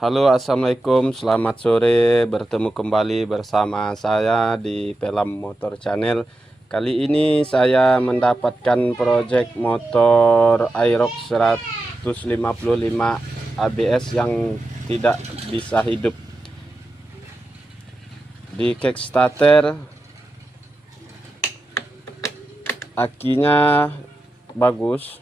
Halo, assalamualaikum, selamat sore. Bertemu kembali bersama saya di Pelam Motor Channel. Kali ini saya mendapatkan proyek motor Aerox 155 ABS yang tidak bisa hidup. Di Kickstarter, akinya bagus,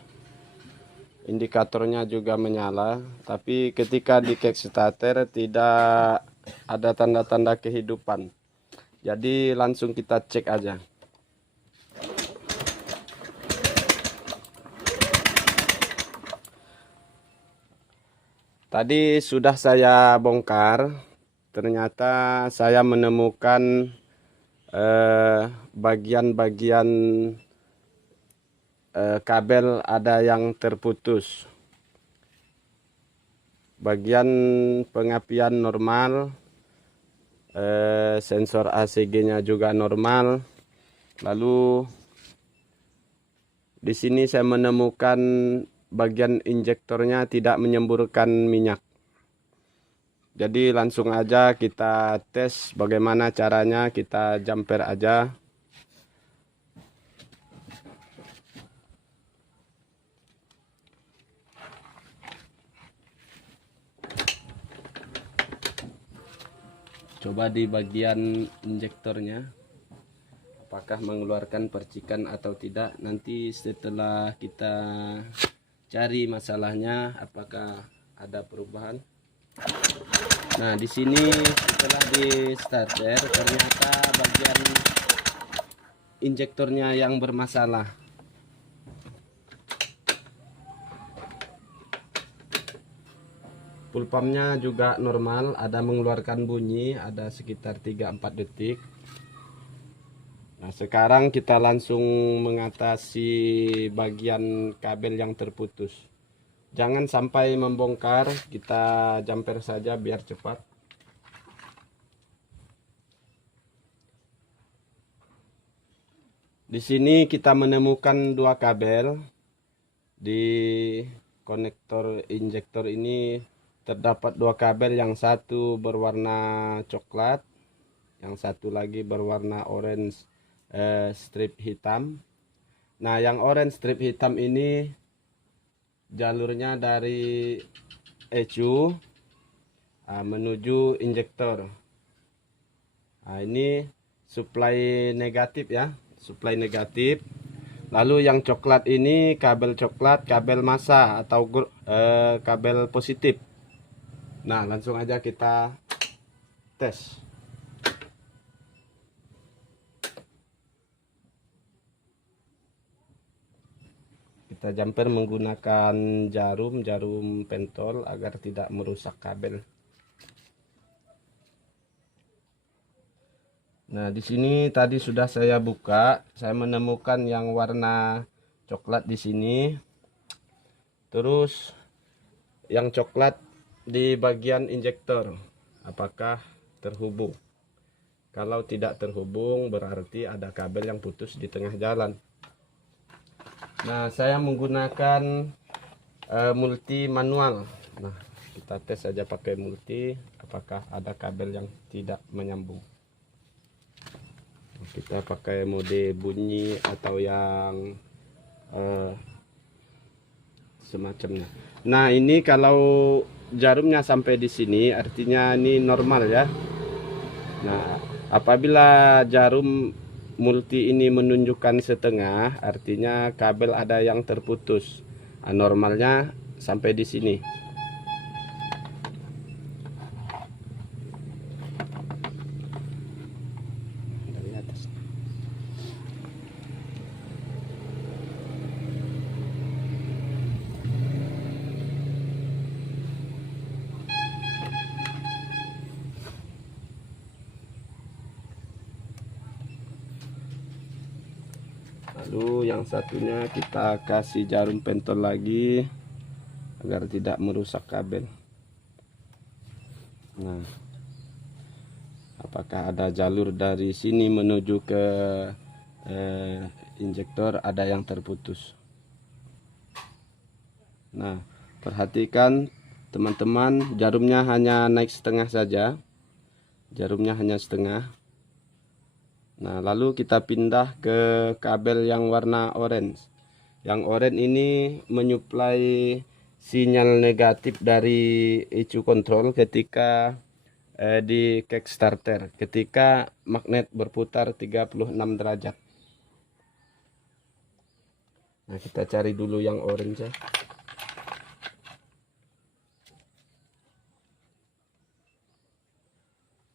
indikatornya juga menyala, tapi ketika di Kickstarter tidak ada tanda-tanda kehidupan. Jadi langsung kita cek aja. Tadi sudah saya bongkar, ternyata saya menemukan bagian-bagian kabel ada yang terputus. Bagian pengapian normal, sensor ACG-nya juga normal. Lalu di sini saya menemukan bagian injektornya tidak menyemburkan minyak. Jadi langsung aja kita tes bagaimana caranya. Kita jumper aja. Coba di bagian injektornya, apakah mengeluarkan percikan atau tidak. Nanti setelah kita cari masalahnya apakah ada perubahan. Nah, di sini setelah di starter ternyata bagian injektornya yang bermasalah. Full pumpnya juga normal, ada mengeluarkan bunyi, ada sekitar 3-4 detik. Nah, sekarang kita langsung mengatasi bagian kabel yang terputus. Jangan sampai membongkar, kita jumper saja biar cepat. Di sini kita menemukan dua kabel. Di konektor injektor ini terdapat dua kabel, yang satu berwarna coklat, yang satu lagi berwarna orange strip hitam. Nah, yang orange strip hitam ini jalurnya dari ECU menuju injektor. Nah, ini supply negatif ya, supply negatif. Lalu yang coklat ini kabel coklat, kabel massa atau kabel positif. Nah, langsung aja kita tes. Kita jumper menggunakan jarum pentol agar tidak merusak kabel. Nah, di sini tadi sudah saya buka, saya menemukan yang warna coklat di sini. Terus yang coklat di bagian injektor, apakah terhubung? Kalau tidak terhubung berarti ada kabel yang putus di tengah jalan. Nah, saya menggunakan multi manual. Nah, kita tes saja pakai multi, apakah ada kabel yang tidak menyambung. Kita pakai mode bunyi atau yang semacamnya. Nah, ini kalau jarumnya sampai di sini artinya ini normal ya. Nah, apabila jarum multi ini menunjukkan setengah, artinya kabel ada yang terputus. Normalnya sampai di sini. Dari atas. Lalu yang satunya kita kasih jarum pentol lagi agar tidak merusak kabel. Nah, apakah ada jalur dari sini menuju ke injektor, ada yang terputus. Nah, perhatikan teman-teman, jarumnya hanya naik setengah saja. Jarumnya hanya setengah. Nah, lalu kita pindah ke kabel yang warna orange. Yang orange ini menyuplai sinyal negatif dari ECU control ketika di kickstarter, ketika magnet berputar 36 derajat. Nah, kita cari dulu yang orange ya.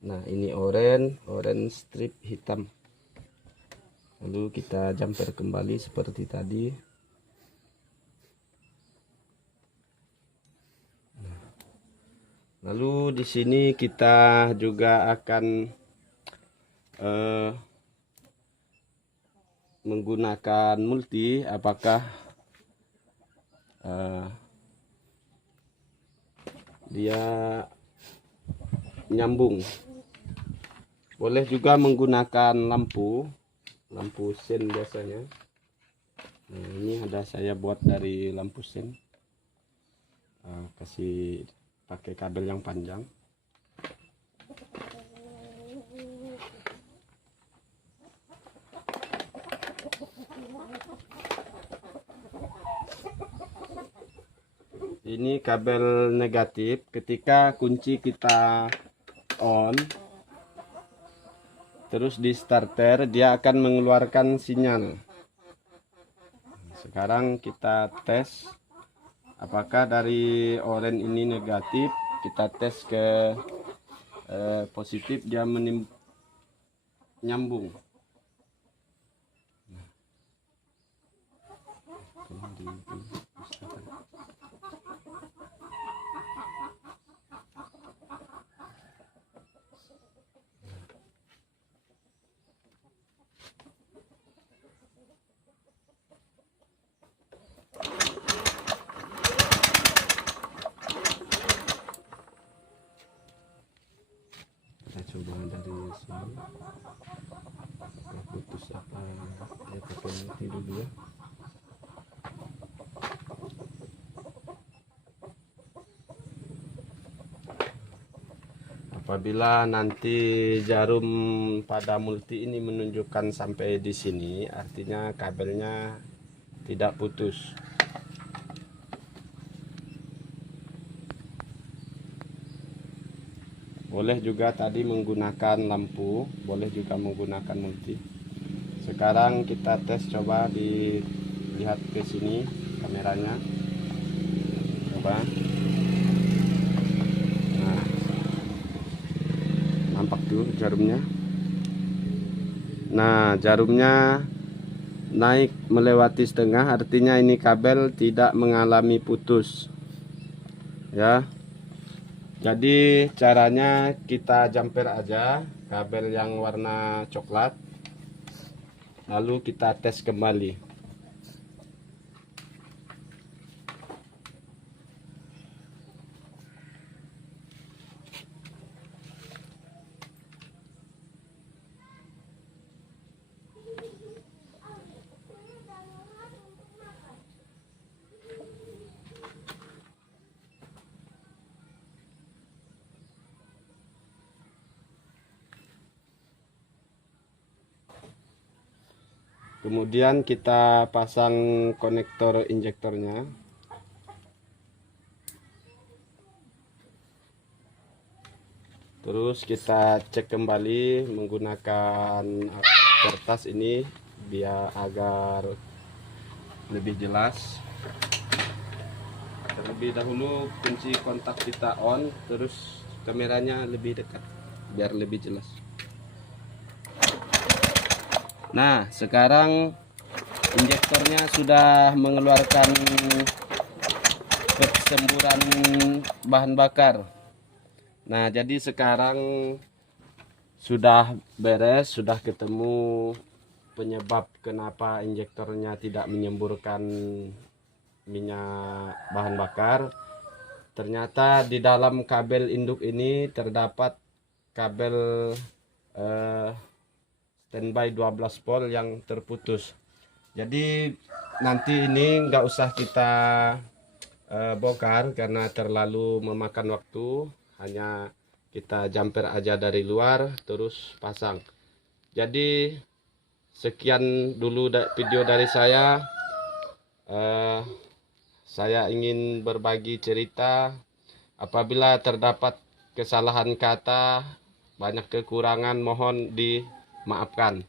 Nah, ini orange strip hitam. Lalu kita jumper kembali seperti tadi. Lalu di sini kita juga akan menggunakan multi, apakah dia nyambung. Boleh juga menggunakan lampu sen biasanya. Nah, ini ada saya buat dari lampu sen. Kasih pakai kabel yang panjang. Ini kabel negatif. Ketika kunci kita on, terus di starter, dia akan mengeluarkan sinyal. Sekarang kita tes apakah dari orange ini negatif. Kita tes ke positif, dia nyambung. Kita coba dari sini, putus apa ya, pakai multi dulu ya. Apabila nanti jarum pada multi ini menunjukkan sampai di sini, artinya kabelnya tidak putus. Boleh juga tadi menggunakan lampu, boleh juga menggunakan multi. Sekarang kita tes, coba dilihat ke sini kameranya. Coba. Nah, nampak tuh jarumnya. Nah, jarumnya naik melewati setengah, artinya ini kabel tidak mengalami putus. Ya. Jadi caranya kita jumper aja kabel yang warna coklat, lalu kita tes kembali. Kemudian kita pasang konektor injektornya. Terus kita cek kembali menggunakan kertas ini biar agar lebih jelas. Terlebih dahulu kunci kontak kita on, terus kameranya lebih dekat biar lebih jelas. Nah, sekarang injektornya sudah mengeluarkan semburan bahan bakar. Nah, jadi sekarang sudah beres, sudah ketemu penyebab kenapa injektornya tidak menyemburkan minyak bahan bakar. Ternyata di dalam kabel induk ini terdapat kabel standby 12 volt yang terputus. Jadi nanti ini nggak usah kita bongkar karena terlalu memakan waktu. Hanya kita jumper aja dari luar terus pasang. Jadi sekian dulu video dari saya. Saya ingin berbagi cerita. Apabila terdapat kesalahan kata, banyak kekurangan, mohon dimaafkan.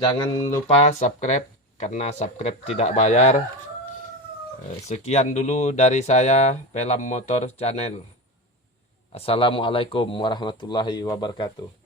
Jangan lupa subscribe karena subscribe tidak bayar. Sekian dulu dari saya, Pelam Motor Channel. Assalamualaikum warahmatullahi wabarakatuh.